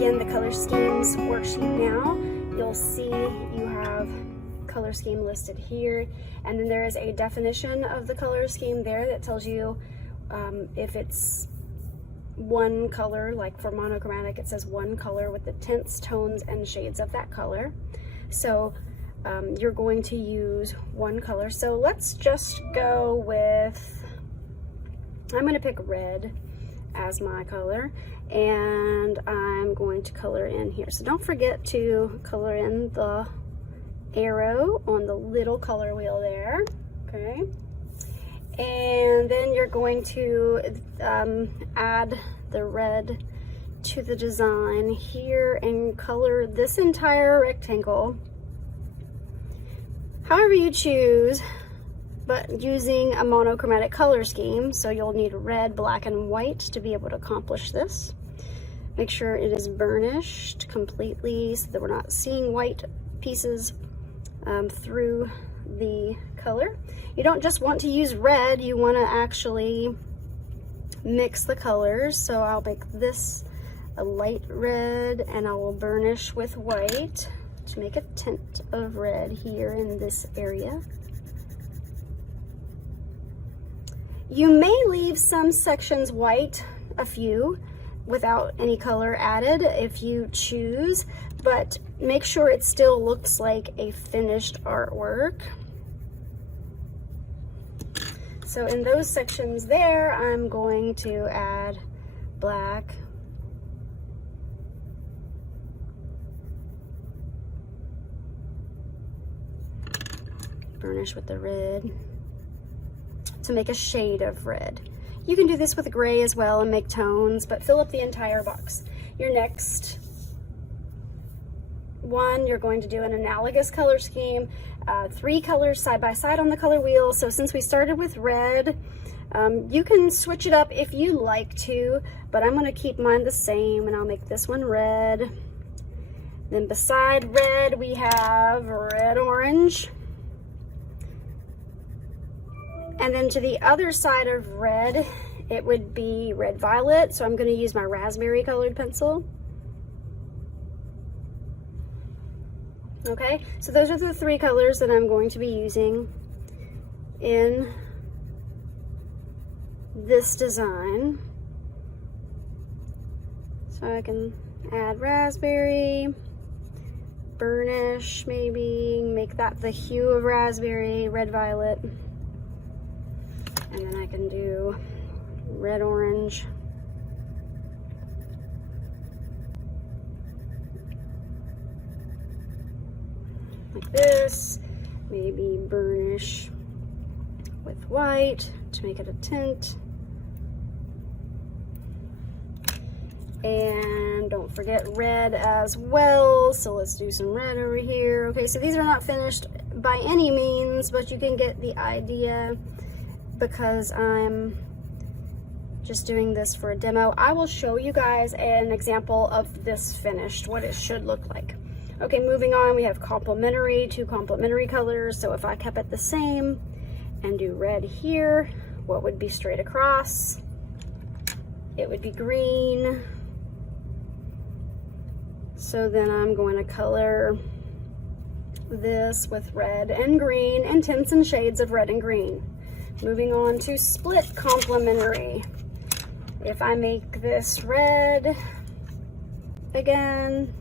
begin the color schemes worksheet now, you'll see you have color scheme listed here, and then there is a definition of the color scheme there that tells you if it's one color, like for monochromatic it says one color with the tints, tones, and shades of that color. So you're going to use one color. So let's just go with, I'm going to pick red as my color, and I'm going to color in here. So don't forget to color in the arrow on the little color wheel there, okay? And then you're going to add the red to the design here and color this entire rectangle however you choose, but using a monochromatic color scheme. So you'll need red, black, and white to be able to accomplish this. Make sure it is burnished completely so that we're not seeing white pieces through the color. You don't just want to use red, you want to actually mix the colors. So I'll make this a light red and I will burnish with white to make a tint of red here in this area. You may leave some sections white, a few, without any color added if you choose, but make sure it still looks like a finished artwork. So in those sections there, I'm going to add black, burnish with the red to make a shade of red. You can do this with gray as well and make tones, but fill up the entire box. Your next one, you're going to do an analogous color scheme, 3 colors side by side on the color wheel. So since we started with red, you can switch it up if you like to, but I'm going to keep mine the same, and I'll make this one red. Then beside red, we have red orange. And then to the other side of red, it would be red violet. So I'm going to use my raspberry colored pencil. Okay, so those are the 3 colors that I'm going to be using in this design. So I can add raspberry, burnish maybe, make that the hue of raspberry, red violet. And then I can do red orange. Like this, maybe burnish with white to make it a tint. And don't forget red as well, so let's do some red over here. Okay, so these are not finished by any means, but you can get the idea because I'm just doing this for a demo. I will show you guys an example of this finished, what it should look like. Okay, moving on, we have complementary, 2 complementary colors. So if I kept it the same and do red here, what would be straight across? It would be green. So then I'm going to color this with red and green and tints and shades of red and green. Moving on to split complementary. If I make this red again,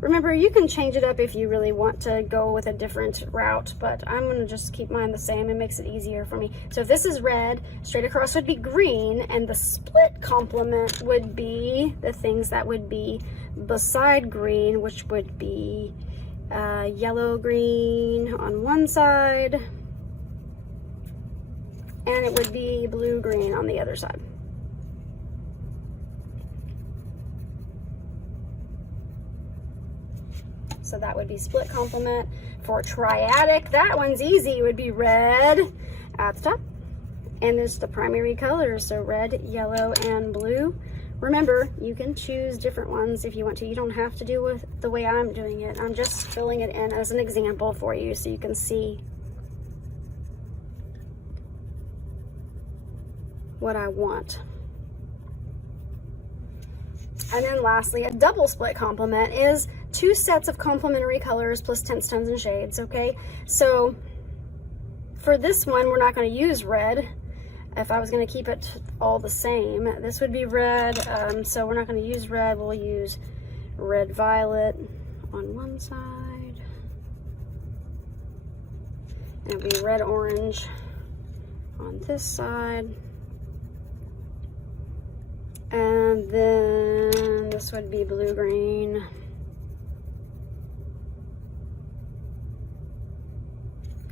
remember you can change it up if you really want to go with a different route, but I'm going to just keep mine the same. It makes it easier for me. So if this is red, straight across would be green, and the split complement would be the things that would be beside green, which would be yellow green on one side, and it would be blue green on the other side. So that would be split complement. For triadic, that one's easy. It would be red at the top, and there's the primary colors, so red, yellow, and blue. Remember, you can choose different ones if you want to. You don't have to do it the way I'm doing it. I'm just filling it in as an example for you so you can see what I want. And then lastly, a double split complement is 2 sets of complementary colors plus tints, tones, and shades, okay? So for this one, we're not going to use red. If I was going to keep it all the same, this would be red, so we're not going to use red. We'll use red violet on one side. It'll be red orange on this side. And then this would be blue green.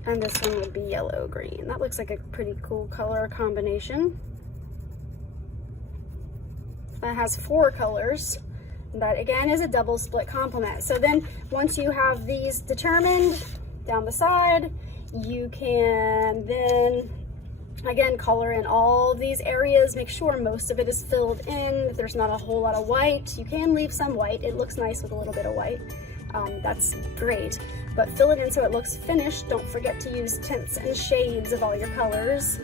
And this one would be yellow green. That looks like a pretty cool color combination. That has 4 colors. That again is a double split complement. So then once you have these determined down the side, you can then again color in all these areas. Make sure most of it is filled in. If there's not a whole lot of white, you can leave some white. It looks nice with a little bit of white. That's great, but fill it in so it looks finished. Don't forget to use tints and shades of all your colors.